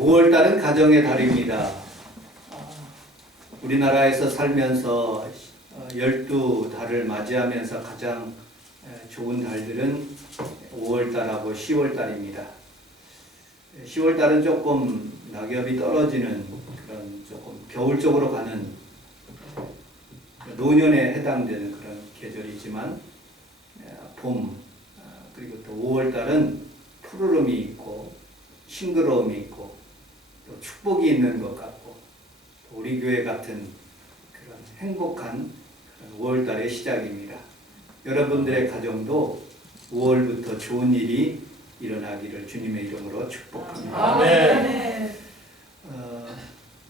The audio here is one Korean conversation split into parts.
5월달은 가정의 달입니다. 우리나라에서 살면서 12달을 맞이하면서 가장 좋은 달들은 5월달하고 10월달입니다. 10월달은 조금 낙엽이 떨어지는 그런 조금 겨울 쪽으로 가는 노년에 해당되는 그런 계절이지만 봄 그리고 또 5월달은 푸르름이 있고 싱그러움이 있고 또 축복이 있는 것 같고 또 우리 교회 같은 그런 행복한 5월달의 시작입니다. 여러분들의 가정도 5월부터 좋은 일이 일어나기를 주님의 이름으로 축복합니다. 아멘.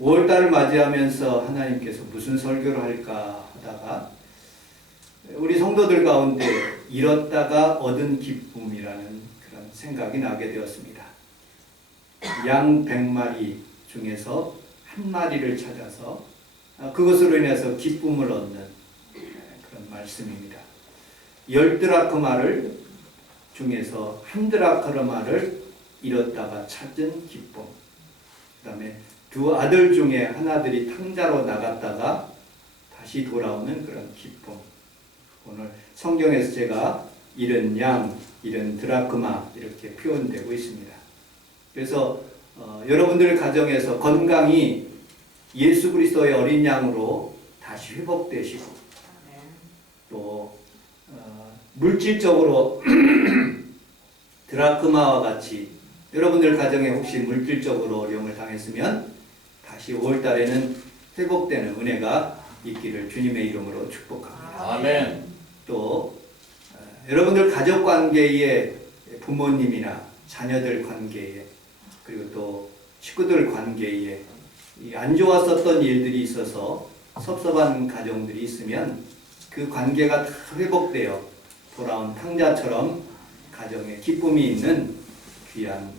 5월달을 맞이하면서 하나님께서 무슨 설교를 할까 하다가 우리 성도들 가운데 잃었다가 얻은 기쁨이라는 그런 생각이 나게 되었습니다. 양 100마리 중에서 한 마리를 찾아서 그것으로 인해서 기쁨을 얻는 그런 말씀입니다. 10드라크마를 중에서 한 드라크마를 잃었다가 찾은 기쁨. 그 다음에 두 아들 중에 하나들이 탕자로 나갔다가 다시 돌아오는 그런 기쁨. 오늘 성경에서 제가 잃은 양, 잃은 드라크마 이렇게 표현되고 있습니다. 그래서 여러분들 가정에서 건강이 예수 그리스도의 어린 양으로 다시 회복되시고 또 물질적으로 드라크마와 같이 여러분들 가정에 혹시 물질적으로 어려움을 당했으면 다시 5월달에는 회복되는 은혜가 있기를 주님의 이름으로 축복합니다. 아멘. 또 여러분들 가족 관계에 부모님이나 자녀들 관계에 그리고 또 식구들 관계에 안 좋았었던 일들이 있어서 섭섭한 가정들이 있으면 그 관계가 다 회복되어 돌아온 탕자처럼 가정에 기쁨이 있는 귀한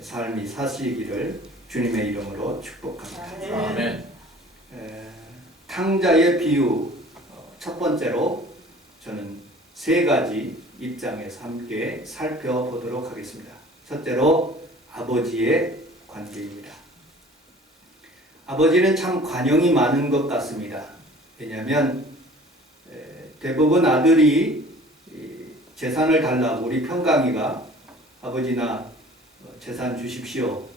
삶이 사시기를 주님의 이름으로 축복합니다. 아멘. 탕자의 비유 첫 번째로 저는 세 가지 입장에서 함께 살펴보도록 하겠습니다. 첫째로 아버지의 관계입니다. 아버지는 참 관용이 많은 것 같습니다. 왜냐하면 대부분 아들이 재산을 달라고 우리 평강이가 아버지나 재산 주십시오.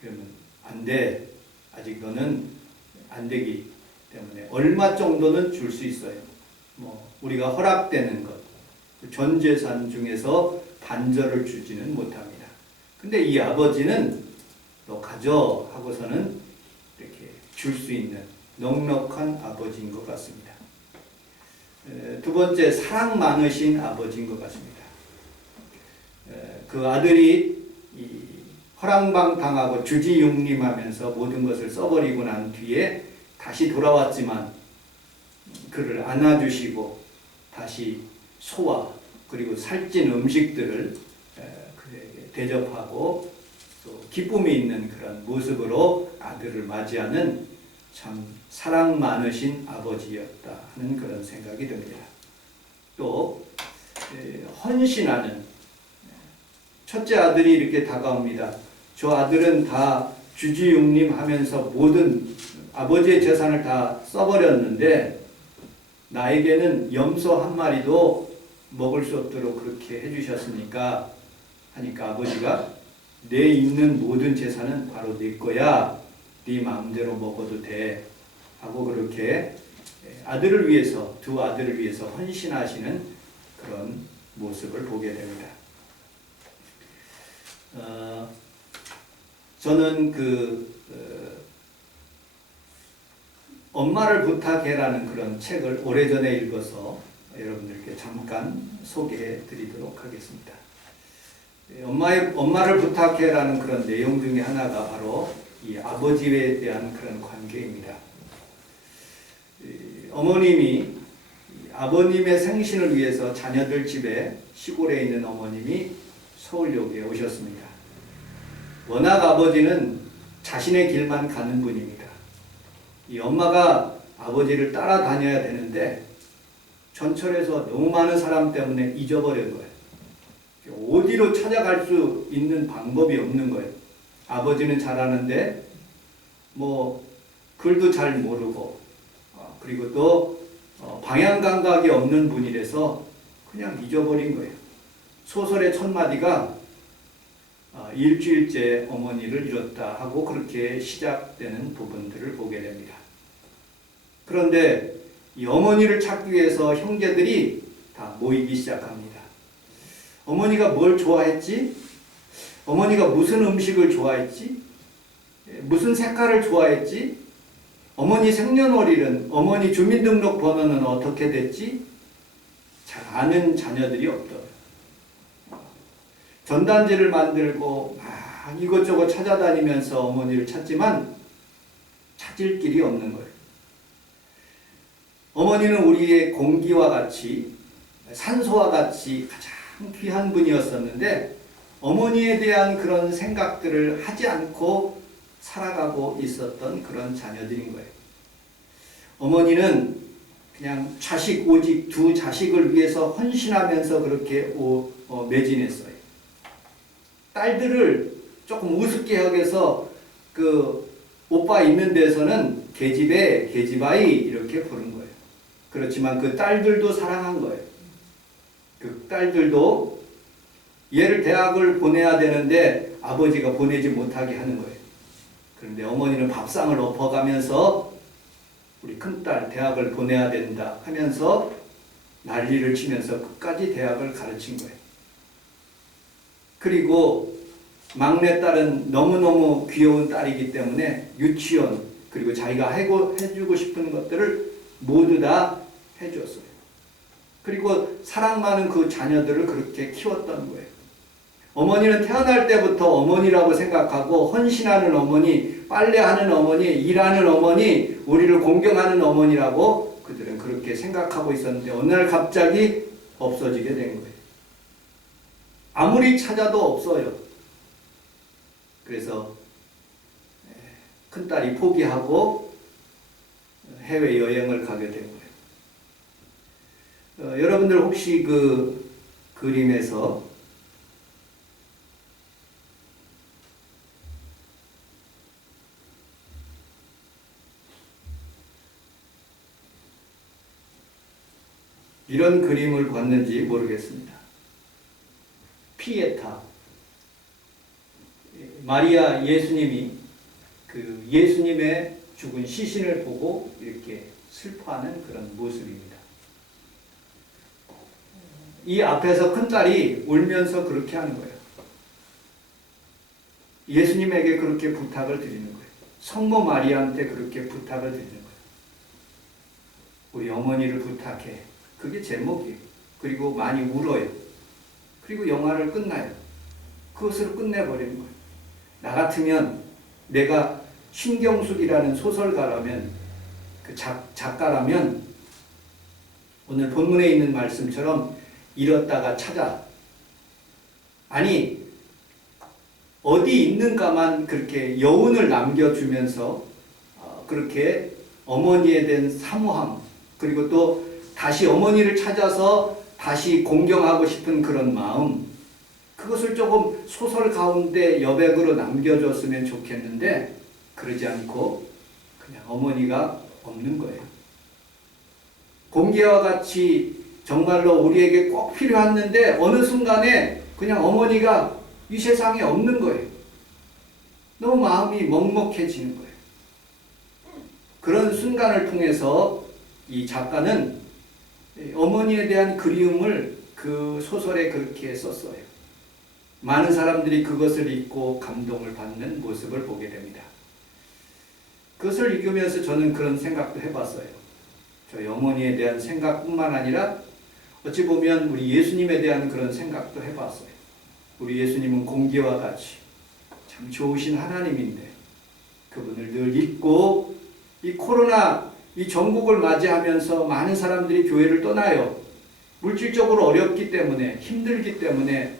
그러면 안 돼. 아직 너는 안 되기 때문에 얼마 정도는 줄 수 있어요. 우리가 허락되는 것, 전 재산 중에서 반절을 주지는 못합니다. 근데 이 아버지는 너 가져 하고서는 이렇게 줄 수 있는 넉넉한 아버지인 것 같습니다. 두 번째, 사랑 많으신 아버지인 것 같습니다. 그 아들이 허랑방 당하고 주지육림하면서 모든 것을 써버리고 난 뒤에 다시 돌아왔지만 그를 안아주시고 다시 소화 그리고 살찐 음식들을 그에게 대접하고 또 기쁨이 있는 그런 모습으로 아들을 맞이하는 참 사랑 많으신 아버지였다 하는 그런 생각이 듭니다. 또 헌신하는 첫째 아들이 이렇게 다가옵니다. 저 아들은 다 주지육림하면서 모든 아버지의 재산을 다 써버렸는데 나에게는 염소 한 마리도 먹을 수 없도록 그렇게 해주셨으니까 하니까 아버지가 내 있는 모든 재산은 바로 네 거야. 네 마음대로 먹어도 돼. 하고 그렇게 아들을 위해서 두 아들을 위해서 헌신하시는 그런 모습을 보게 됩니다. 저는 엄마를 부탁해라는 그런 책을 오래전에 읽어서 여러분들께 잠깐 소개해 드리도록 하겠습니다. 엄마를 부탁해라는 그런 내용 중에 하나가 바로 이 아버지에 대한 그런 관계입니다. 어머님이 아버님의 생신을 위해서 자녀들 집에 시골에 있는 어머님이 서울역에 오셨습니다. 워낙 아버지는 자신의 길만 가는 분입니다. 이 엄마가 아버지를 따라다녀야 되는데 전철에서 너무 많은 사람 때문에 잊어버린 거예요. 어디로 찾아갈 수 있는 방법이 없는 거예요. 아버지는 잘하는데 뭐 글도 잘 모르고 그리고 또 방향 감각이 없는 분이라서 그냥 잊어버린 거예요. 소설의 첫 마디가 일주일째 어머니를 잃었다 하고 그렇게 시작되는 부분들을 보게 됩니다. 그런데 이 어머니를 찾기 위해서 형제들이 다 모이기 시작합니다. 어머니가 뭘 좋아했지? 어머니가 무슨 음식을 좋아했지? 무슨 색깔을 좋아했지? 어머니 생년월일은, 어머니 주민등록 번호는 어떻게 됐지? 잘 아는 자녀들이 없더라고요. 전단지를 만들고 막 이것저것 찾아다니면서 어머니를 찾지만 찾을 길이 없는 거예요. 어머니는 우리의 공기와 같이 산소와 같이 가장 귀한 분이었었는데 어머니에 대한 그런 생각들을 하지 않고 살아가고 있었던 그런 자녀들인 거예요. 어머니는 그냥 자식, 오직 두 자식을 위해서 헌신하면서 그렇게 매진했어요. 딸들을 조금 우습게 여겨서 그 오빠 있는 데서는 계집애, 계집아이 이렇게 부른 거예요. 그렇지만 그 딸들도 사랑한 거예요. 그 딸들도 얘를 대학을 보내야 되는데 아버지가 보내지 못하게 하는 거예요. 그런데 어머니는 밥상을 엎어가면서 우리 큰딸 대학을 보내야 된다 하면서 난리를 치면서 끝까지 대학을 가르친 거예요. 그리고 막내딸은 너무너무 귀여운 딸이기 때문에 유치원 그리고 자기가 해주고 싶은 것들을 모두 다 해줬어요. 그리고 사랑 많은 그 자녀들을 그렇게 키웠던 거예요. 어머니는 태어날 때부터 어머니라고 생각하고 헌신하는 어머니, 빨래하는 어머니, 일하는 어머니, 우리를 공경하는 어머니라고 그들은 그렇게 생각하고 있었는데 어느 날 갑자기 없어지게 된 거예요. 아무리 찾아도 없어요. 그래서 큰딸이 포기하고 해외여행을 가게 된 거예요. 여러분들 혹시 그 그림에서 이런 그림을 봤는지 모르겠습니다. 피에타, 마리아 예수님이 그 예수님의 죽은 시신을 보고 이렇게 슬퍼하는 그런 모습입니다. 이 앞에서 큰딸이 울면서 그렇게 하는 거예요. 예수님에게 그렇게 부탁을 드리는 거예요. 성모 마리아한테 그렇게 부탁을 드리는 거예요. 우리 어머니를 부탁해. 그게 제목이에요. 그리고 많이 울어요. 그리고 영화를 끝나요. 그것으로 끝내버리는 거예요. 나 같으면 내가 신경숙이라는 소설가라면 그 작가라면 오늘 본문에 있는 말씀처럼 잃었다가 찾아 아니 어디 있는가만 그렇게 여운을 남겨주면서 그렇게 어머니에 대한 사모함 그리고 또 다시 어머니를 찾아서 다시 공경하고 싶은 그런 마음 그것을 조금 소설 가운데 여백으로 남겨줬으면 좋겠는데 그러지 않고 그냥 어머니가 없는 거예요. 공기와 같이 정말로 우리에게 꼭 필요했는데 어느 순간에 그냥 어머니가 이 세상에 없는 거예요. 너무 마음이 먹먹해지는 거예요. 그런 순간을 통해서 이 작가는 어머니에 대한 그리움을 그 소설에 그렇게 썼어요. 많은 사람들이 그것을 읽고 감동을 받는 모습을 보게 됩니다. 그것을 읽으면서 저는 그런 생각도 해봤어요. 저희 어머니에 대한 생각뿐만 아니라 어찌 보면 우리 예수님에 대한 그런 생각도 해봤어요. 우리 예수님은 공기와 같이 참 좋으신 하나님인데 그분을 늘 잊고 이 코로나 이 전국을 맞이하면서 많은 사람들이 교회를 떠나요. 물질적으로 어렵기 때문에 힘들기 때문에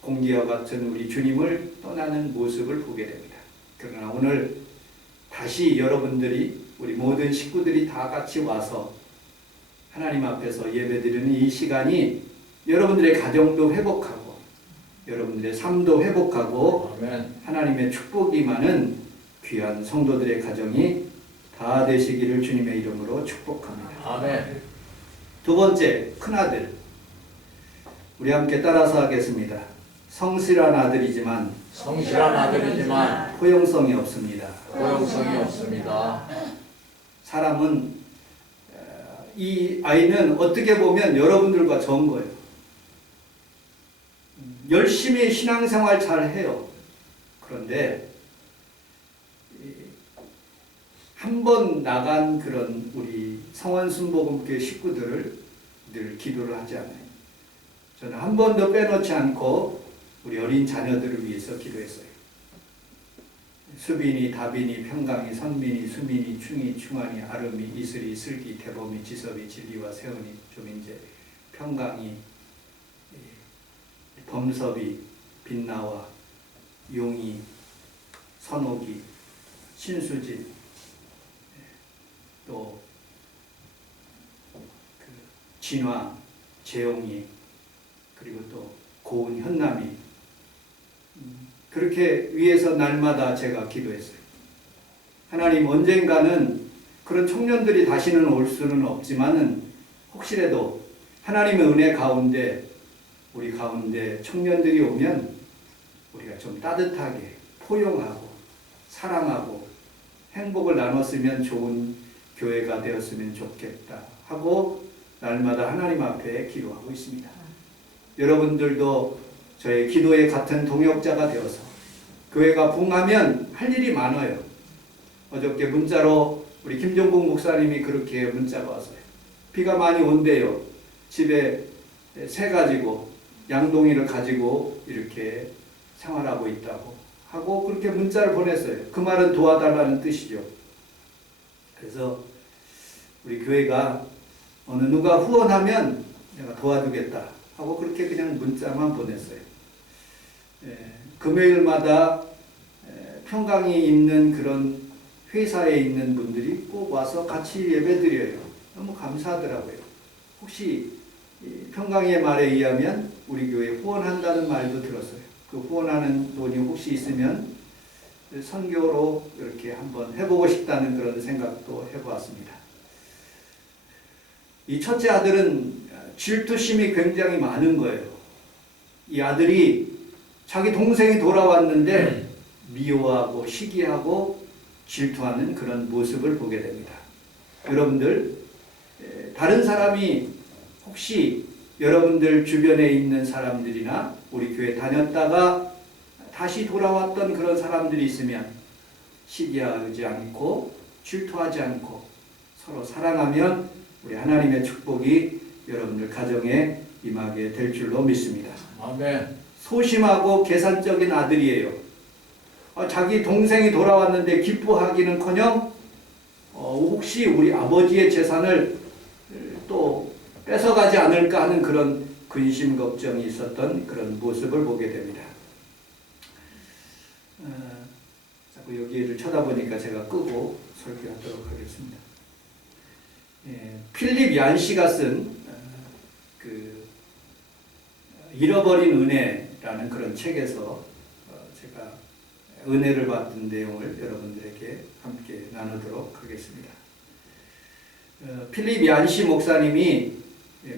공기와 같은 우리 주님을 떠나는 모습을 보게 됩니다. 그러나 오늘 다시 여러분들이 우리 모든 식구들이 다 같이 와서 하나님 앞에서 예배드리는 이 시간이 여러분들의 가정도 회복하고 여러분들의 삶도 회복하고 아멘. 하나님의 축복이 많은 귀한 성도들의 가정이 다 되시기를 주님의 이름으로 축복합니다. 아멘. 두 번째, 큰아들. 우리 함께 따라서 하겠습니다. 성실한 아들이지만 성실한 아들이지만 포용성이 없습니다. 포용성이 없습니다. 사람은 이 아이는 어떻게 보면 여러분들과 전 거예요. 열심히 신앙생활 잘 해요. 그런데 한 번 나간 그런 우리 성원순복음교회 식구들을 늘 기도를 하지 않아요. 저는 한 번도 빼놓지 않고 우리 어린 자녀들을 위해서 기도했어요. 수빈이, 다빈이, 평강이, 선민이, 수민이, 충이, 충환이, 아름이, 이슬이, 슬기, 대범이, 지섭이, 진리와 세훈이, 조민재, 평강이, 범섭이, 빛나와, 용이, 선옥이, 신수진, 또 진화, 재용이, 그리고 또 고은, 현남이, 그렇게 위해서 날마다 제가 기도했어요. 하나님, 언젠가는 그런 청년들이 다시는 올 수는 없지만은 혹시라도 하나님의 은혜 가운데 우리 가운데 청년들이 오면 우리가 좀 따뜻하게 포용하고 사랑하고 행복을 나눴으면 좋은 교회가 되었으면 좋겠다 하고 날마다 하나님 앞에 기도하고 있습니다. 여러분들도 저의 기도에 같은 동역자가 되어서 교회가 부흥하면 할 일이 많아요. 어저께 문자로 우리 김종국 목사님이 그렇게 문자가 왔어요. 비가 많이 온대요. 집에 새 가지고 양동이를 가지고 이렇게 생활하고 있다고 하고 그렇게 문자를 보냈어요. 그 말은 도와달라는 뜻이죠. 그래서 우리 교회가 어느 누가 후원하면 내가 도와주겠다 하고 그렇게 그냥 문자만 보냈어요. 금요일마다 평강에 있는 그런 회사에 있는 분들이 꼭 와서 같이 예배드려요. 너무 감사하더라고요. 혹시 평강의 말에 의하면 우리 교회에 후원한다는 말도 들었어요. 그 후원하는 돈이 혹시 있으면 선교로 이렇게 한번 해보고 싶다는 그런 생각도 해보았습니다. 이 첫째 아들은 질투심이 굉장히 많은 거예요. 이 아들이 자기 동생이 돌아왔는데 미워하고 시기하고 질투하는 그런 모습을 보게 됩니다. 여러분들, 다른 사람이 혹시 여러분들 주변에 있는 사람들이나 우리 교회 다녔다가 다시 돌아왔던 그런 사람들이 있으면 시기하지 않고 질투하지 않고 서로 사랑하면 우리 하나님의 축복이 여러분들 가정에 임하게 될 줄로 믿습니다. 아멘. 소심하고 계산적인 아들이에요. 자기 동생이 돌아왔는데 기뻐하기는커녕 혹시 우리 아버지의 재산을 또 뺏어가지 않을까 하는 그런 근심 걱정이 있었던 그런 모습을 보게 됩니다. 자꾸 여기를 쳐다보니까 제가 끄고 설교하도록 하겠습니다. 필립 얀시가 쓴 그 잃어버린 은혜라는 그런 책에서 제가 은혜를 받은 내용을 여러분들에게 함께 나누도록 하겠습니다. 필립 얀시 목사님이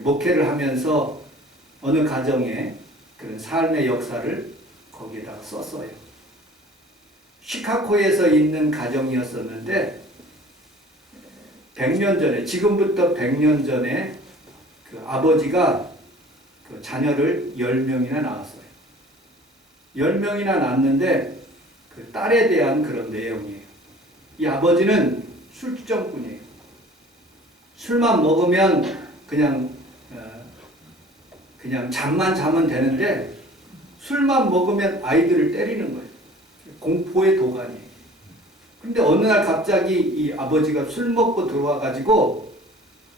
목회를 하면서 어느 가정에 그런 삶의 역사를 거기에다가 썼어요. 시카고에서 있는 가정이었었는데 100년 전에, 지금부터 100년 전에 그 아버지가 그 자녀를 10명이나 낳았어요. 10명이나 낳았는데 그 딸에 대한 그런 내용이에요. 이 아버지는 술주정꾼이에요. 술만 먹으면 그냥 잠만 자면 되는데 술만 먹으면 아이들을 때리는 거예요. 공포의 도가니예요. 근데 어느 날 갑자기 이 아버지가 술 먹고 들어와 가지고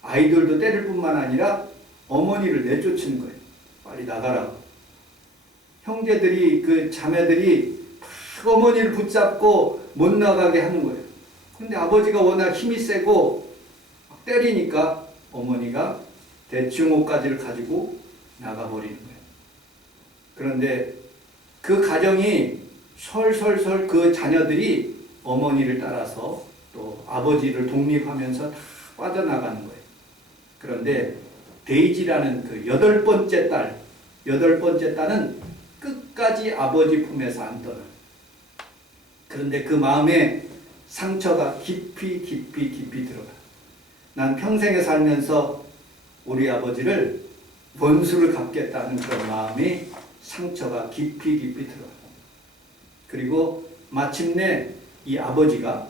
아이들도 때릴 뿐만 아니라 어머니를 내쫓는 거예요. 빨리 나가라고. 형제들이 그 자매들이 막 어머니를 붙잡고 못 나가게 하는 거예요. 근데 아버지가 워낙 힘이 세고 막 때리니까 어머니가 대충 옷가지를 가지고 나가버리는 거예요. 그런데 그 가정이 솔솔솔 그 자녀들이 어머니를 따라서 또 아버지를 독립하면서 다 빠져나가는 거예요. 그런데 데이지라는 그 여덟 번째 딸은 끝까지 아버지 품에서 안 떠나. 그런데 그 마음에 상처가 깊이 들어가. 난 평생에 살면서 우리 아버지를 원수를 갚겠다는 그런 마음이 상처가 깊이 들어가. 그리고 마침내 이 아버지가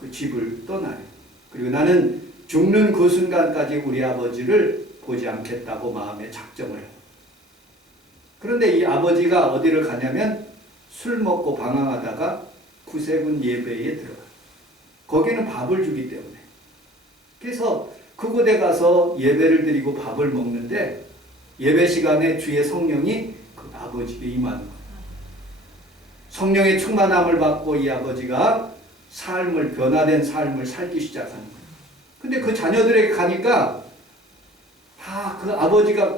그 집을 떠나요. 그리고 나는 죽는 그 순간까지 우리 아버지를 보지 않겠다고 마음에 작정을 해요. 그런데 이 아버지가 어디를 가냐면 술 먹고 방황하다가 구세군 예배에 들어가. 거기는 밥을 주기 때문에. 그래서 그곳에 가서 예배를 드리고 밥을 먹는데 예배 시간에 주의 성령이 그 아버지에게 임하는 거예요. 성령의 충만함을 받고 이 아버지가 변화된 삶을 살기 시작하는 거예요. 근데 그 자녀들에게 가니까 다 그 아버지가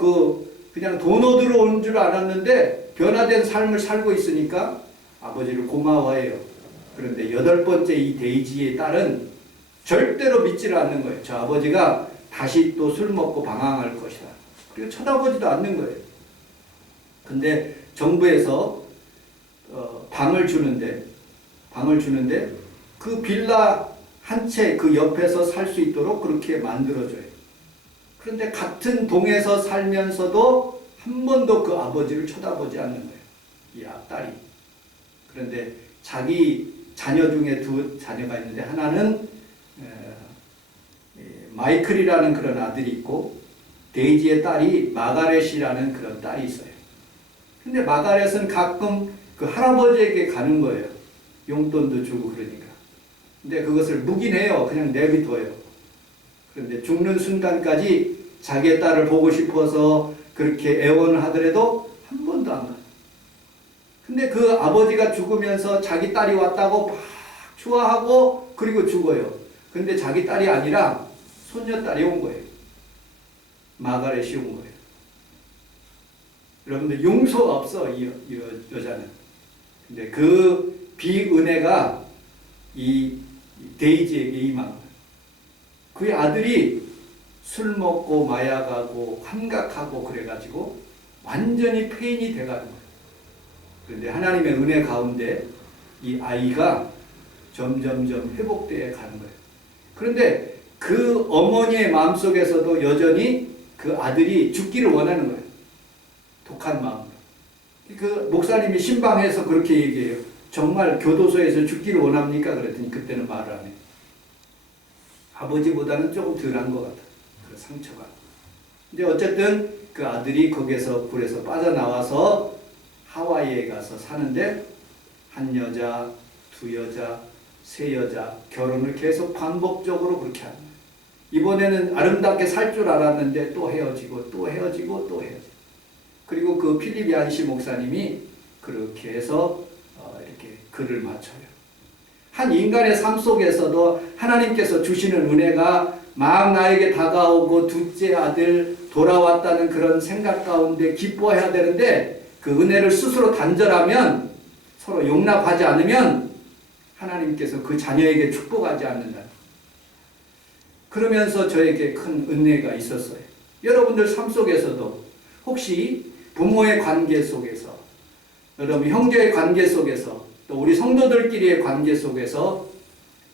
그냥 돈 얻으러 온 줄 알았는데 변화된 삶을 살고 있으니까 아버지를 고마워해요. 그런데 여덟 번째 이 데이지의 딸은 절대로 믿지를 않는 거예요. 저 아버지가 다시 또 술 먹고 방황할 것이다. 그리고 쳐다보지도 않는 거예요. 근데 정부에서 방을 주는데 그 빌라 한 채 그 옆에서 살 수 있도록 그렇게 만들어줘요. 그런데 같은 동에서 살면서도 한 번도 그 아버지를 쳐다보지 않는 거예요. 이 딸이. 그런데 자기 자녀 중에 두 자녀가 있는데 하나는 마이클이라는 그런 아들이 있고 데이지의 딸이 마가렛이라는 그런 딸이 있어요. 근데 마가렛은 가끔 그 할아버지에게 가는 거예요. 용돈도 주고 그러니까. 근데 그것을 묵인해요. 그냥 내비둬요. 그런데 죽는 순간까지 자기의 딸을 보고 싶어서 그렇게 애원을 하더라도 한 번도 안 가요. 근데 그 아버지가 죽으면서 자기 딸이 왔다고 막 좋아하고 그리고 죽어요. 근데 자기 딸이 아니라 손녀딸이 온 거예요. 마가렛이 온 거예요. 여러분들 용서가 없어 이 여자는. 근데 그 비은혜가 이 데이지에게 임한 거예요. 그의 아들이 술 먹고 마약하고 환각하고 그래가지고 완전히 폐인이 돼가는 거예요. 그런데 하나님의 은혜 가운데 이 아이가 점점점 회복되어 가는 거예요. 그런데 그 어머니의 마음속에서도 여전히 그 아들이 죽기를 원하는 거예요. 독한 마음으로. 그 목사님이 신방에서 그렇게 얘기해요. 정말 교도소에서 죽기를 원합니까? 그랬더니 그때는 말을 안 해요. 아버지보다는 조금 덜한 것 같아. 그 상처가. 근데 어쨌든 그 아들이 거기에서 불에서 빠져나와서 하와이에 가서 사는데 한 여자, 두 여자, 세 여자 결혼을 계속 반복적으로 그렇게 하는 거예요. 이번에는 아름답게 살 줄 알았는데 또 헤어지고 또 헤어지고 또 헤어지고. 그리고 그 필립 얀시 목사님이 그렇게 해서 이렇게 글을 맞춰요. 한 인간의 삶 속에서도 하나님께서 주시는 은혜가 막 나에게 다가오고 둘째 아들 돌아왔다는 그런 생각 가운데 기뻐해야 되는데 그 은혜를 스스로 단절하면 서로 용납하지 않으면 하나님께서 그 자녀에게 축복하지 않는다. 그러면서 저에게 큰 은혜가 있었어요. 여러분들 삶 속에서도 혹시 부모의 관계 속에서 여러분 형제의 관계 속에서 또 우리 성도들끼리의 관계 속에서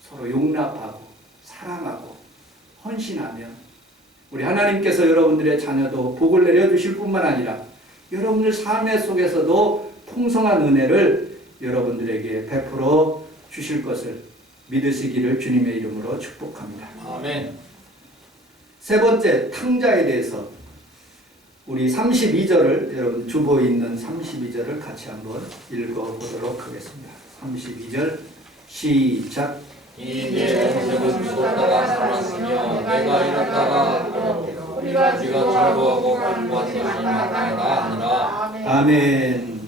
서로 용납하고 사랑하고 헌신하면 우리 하나님께서 여러분들의 자녀도 복을 내려주실 뿐만 아니라 여러분들 삶의 속에서도 풍성한 은혜를 여러분들에게 베풀어 주실 것을 믿으시기를 주님의 이름으로 축복합니다. 아멘. 세 번째 탕자에 대해서 우리 32절을 여러분 주보에 있는 32절을 같이 한번 읽어보도록 하겠습니다. 32절 시작. 이내 모습은 죽었다가 살았으며 내가 잃었다가 우리가 즐거워하고 기뻐한 것이 마땅하다 하니라. 아멘.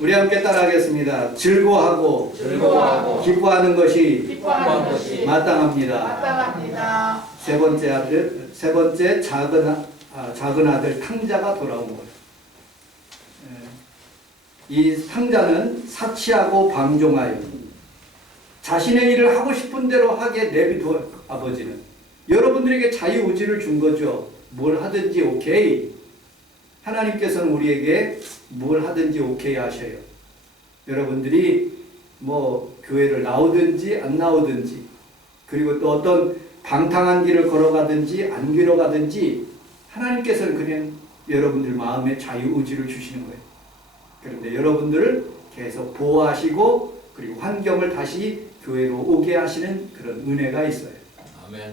우리 함께 따라하겠습니다. 즐거워하고 기뻐하는 것이 마땅합니다. 세 번째 작은 아들 탕자가 돌아온 거예요. 이 탕자는 사치하고 방종하여 자신의 일을 하고 싶은 대로 하게 내비둬. 아버지는 여러분들에게 자유의지를 준 거죠. 뭘 하든지 오케이. 하나님께서는 우리에게 뭘 하든지 오케이 하셔요. 여러분들이 뭐 교회를 나오든지 안 나오든지, 그리고 또 어떤 방탕한 길을 걸어가든지 안 걸어가든지 하나님께서는 그냥 여러분들 마음에 자유의지를 주시는 거예요. 그런데 여러분들을 계속 보호하시고 그리고 환경을 다시 교회로 오게 하시는 그런 은혜가 있어요. 아멘.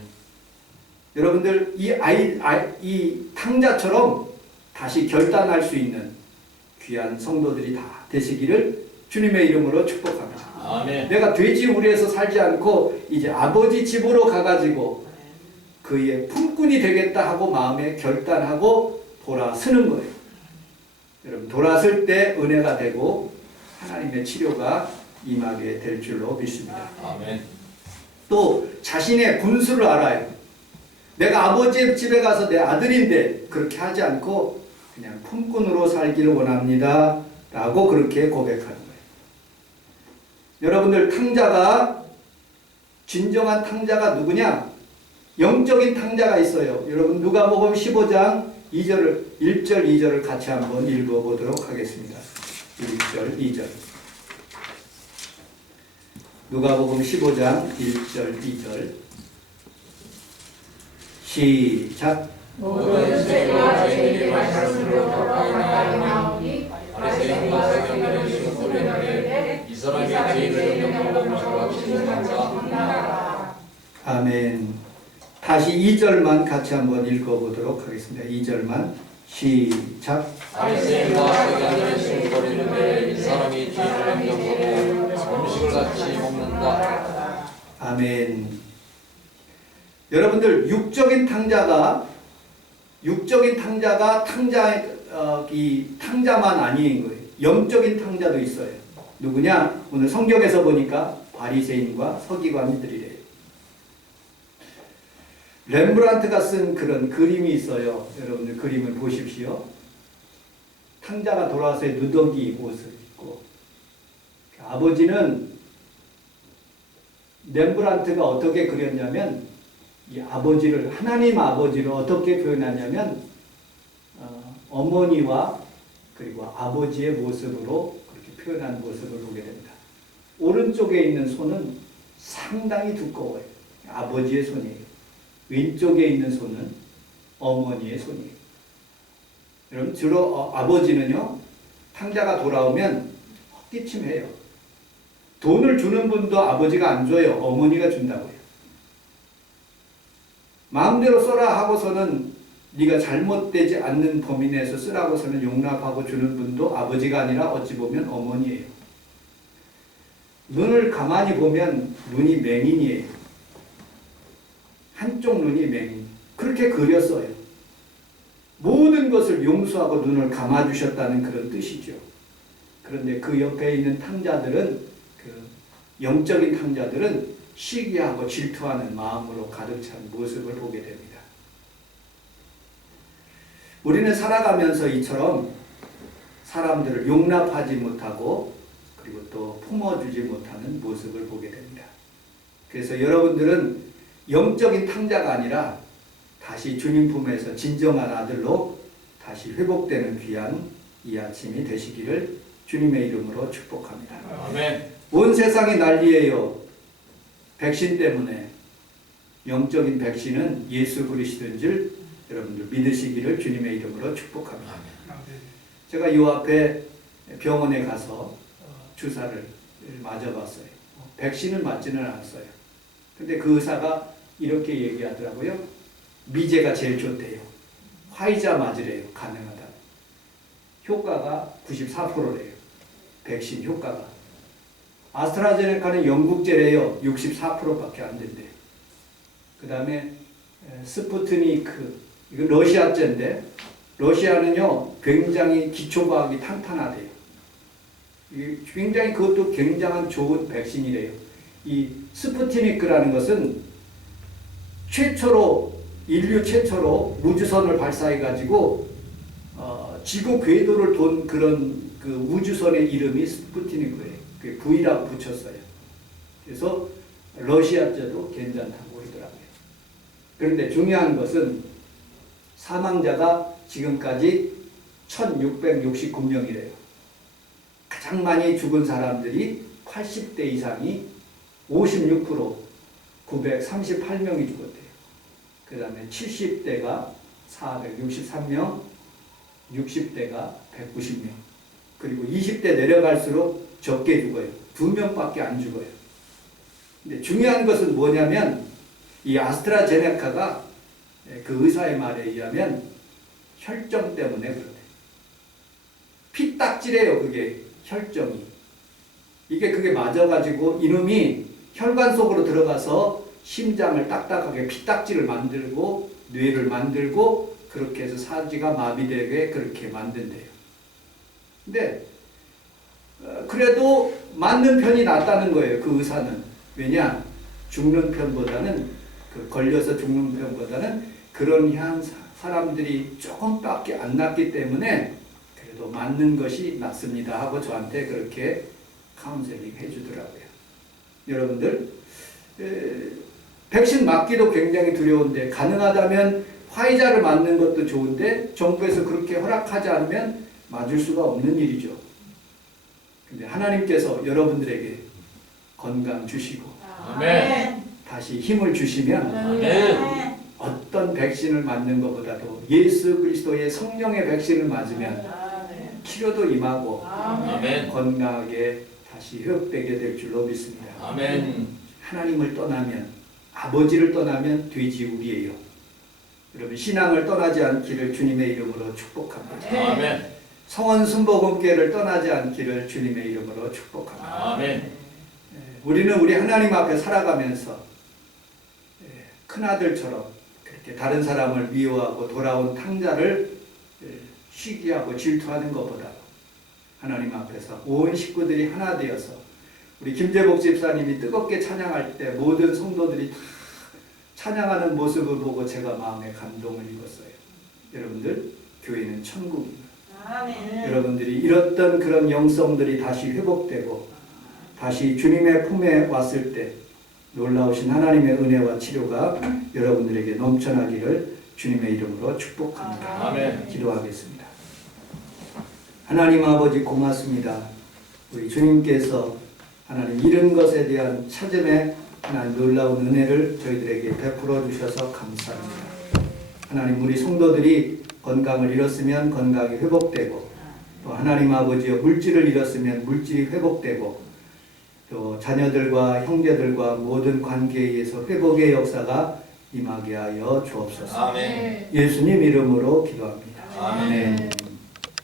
여러분들 이 탕자처럼 다시 결단할 수 있는 귀한 성도들이 다 되시기를 주님의 이름으로 축복합니다. 아멘. 내가 돼지우리에서 살지 않고 이제 아버지 집으로 가가지고 그의 품꾼이 되겠다 하고 마음에 결단하고 돌아서는 거예요. 여러분 돌아설 때 은혜가 되고 하나님의 치료가 임하게 될 줄로 믿습니다. 아멘. 또 자신의 분수를 알아요. 내가 아버지의 집에 가서 내 아들인데 그렇게 하지 않고 그냥 품꾼으로 살기를 원합니다 라고 그렇게 고백하는 거예요. 여러분들 탕자가, 진정한 탕자가 누구냐? 영적인 탕자가 있어요. 여러분 누가복음 15장 1절 2절을 같이 한번 읽어보도록 하겠습니다. 1절 2절. 누가복음 15장 1절 2절 시작. 모든 죄와 죄인의 말씀으로 가까이 나오니 바리새인과 세경들의 시고들에게 이 사람이 죄인을 영접하고 잡아치는가. 아멘. 다시 2절만 같이 한번 읽어보도록 하겠습니다. 2절만 시작. 바리새인과 세경들의 시고들에게 이 사람이 죄인을 영접하고 음식을 같이 먹는다. 아멘. 여러분들 육적인 탕자가 이 탕자만 아닌 거예요. 영적인 탕자도 있어요. 누구냐? 오늘 성경에서 보니까 바리새인과 서기관들이래요. 렘브란트가 쓴 그런 그림이 있어요. 여러분들 그림을 보십시오. 탕자가 돌아와서 누더기 옷을 입고, 아버지는 렘브란트가 어떻게 그렸냐면 이 아버지를, 하나님 아버지를 어떻게 표현하냐면 어머니와 그리고 아버지의 모습으로 그렇게 표현한 모습을 보게 됩니다. 오른쪽에 있는 손은 상당히 두꺼워요. 아버지의 손이에요. 왼쪽에 있는 손은 어머니의 손이에요. 여러분 주로 아버지는요, 탕자가 돌아오면 헛기침해요. 돈을 주는 분도 아버지가 안 줘요. 어머니가 준다고요. 마음대로 써라 하고서는, 네가 잘못되지 않는 범위 내에서 쓰라고서는 용납하고 주는 분도 아버지가 아니라 어찌 보면 어머니예요. 눈을 가만히 보면 눈이 맹인이에요. 한쪽 눈이 맹인. 그렇게 그렸어요. 모든 것을 용서하고 눈을 감아주셨다는 그런 뜻이죠. 그런데 그 옆에 있는 탕자들은, 그 영적인 탕자들은 시기하고 질투하는 마음으로 가득 찬 모습을 보게 됩니다. 우리는 살아가면서 이처럼 사람들을 용납하지 못하고 그리고 또 품어주지 못하는 모습을 보게 됩니다. 그래서 여러분들은 영적인 탕자가 아니라 다시 주님 품에서 진정한 아들로 다시 회복되는 귀한 이 아침이 되시기를 주님의 이름으로 축복합니다. 아멘. 온 세상이 난리예요. 백신 때문에. 영적인 백신은 예수 그리스도인 줄 여러분들 믿으시기를 주님의 이름으로 축복합니다. 제가 이 앞에 병원에 가서 주사를 맞아봤어요. 백신은 맞지는 않았어요. 근데 그 의사가 이렇게 얘기하더라고요. 미제가 제일 좋대요. 화이자 맞으래요. 가능하다. 효과가 94%래요. 백신 효과가. 아스트라제네카는 영국제래요. 64%밖에 안 된대요. 그 다음에 스푸트니크, 이거 러시아제인데, 러시아는요 굉장히 기초과학이 탄탄하대요. 굉장히 그것도 굉장한 좋은 백신이래요. 이 스푸트니크라는 것은 인류 최초로 우주선을 발사해 가지고 지구 궤도를 돈 그런 그 우주선의 이름이 스푸트니크예요. 그 V라고 붙였어요. 그래서 러시아자도 괜찮다고 그러더라고요. 그런데 중요한 것은 사망자가 지금까지 1669명이래요. 가장 많이 죽은 사람들이 80대 이상이 56% 938명이 죽었대요. 그 다음에 70대가 463명, 60대가 190명, 그리고 20대 내려갈수록 적게 죽어요. 2명밖에 안 죽어요. 근데 중요한 것은 뭐냐면 이 아스트라제네카가 그 의사의 말에 의하면 혈정 때문에 그러대. 피딱지래요. 그게 혈정이. 그게 맞아가지고 이놈이 혈관 속으로 들어가서 심장을 딱딱하게 피딱지를 만들고 뇌를 만들고 그렇게 해서 사지가 마비되게 그렇게 만든대요. 근데 그래도 맞는 편이 낫다는 거예요. 그 의사는. 왜냐? 죽는 편보다는 걸려서 죽는 편보다는 그런 사람들이 조금밖에 안 낫기 때문에 그래도 맞는 것이 낫습니다 하고 저한테 그렇게 카운셀링 해주더라고요. 여러분들 백신 맞기도 굉장히 두려운데 가능하다면 화이자를 맞는 것도 좋은데 정부에서 그렇게 허락하지 않으면 맞을 수가 없는 일이죠. 근데 하나님께서 여러분들에게 건강 주시고 아멘. 다시 힘을 주시면 아멘. 어떤 백신을 맞는 것보다도 예수 그리스도의 성령의 백신을 맞으면 치료도 임하고 아멘. 건강하게 다시 회복되게 될 줄로 믿습니다. 아멘. 하나님을 떠나면 아버지를 떠나면 돼지우리예요. 여러분 신앙을 떠나지 않기를 주님의 이름으로 축복합니다. 아멘. 성원 순복음교회를 떠나지 않기를 주님의 이름으로 축복합니다. 아멘. 우리는 우리 하나님 앞에 살아가면서 큰아들처럼 그렇게 다른 사람을 미워하고 돌아온 탕자를 시기하고 질투하는 것보다 하나님 앞에서 온 식구들이 하나 되어서 우리 김재복 집사님이 뜨겁게 찬양할 때 모든 성도들이 다 찬양하는 모습을 보고 제가 마음에 감동을 입었어요. 여러분들 교회는 천국입니다. 아멘. 여러분들이 잃었던 그런 영성들이 다시 회복되고 다시 주님의 품에 왔을 때 놀라우신 하나님의 은혜와 치료가 여러분들에게 넘쳐나기를 주님의 이름으로 축복합니다. 아멘. 기도하겠습니다. 하나님 아버지 고맙습니다. 우리 주님께서 하나님 잃은 것에 대한 찾음의 하나님 놀라운 은혜를 저희들에게 베풀어 주셔서 감사합니다. 하나님 우리 성도들이 건강을 잃었으면 건강이 회복되고 또 하나님 아버지여 물질을 잃었으면 물질이 회복되고 또 자녀들과 형제들과 모든 관계에 의해서 회복의 역사가 임하게 하여 주옵소서. 아멘. 예수님 이름으로 기도합니다. 아멘. 아멘.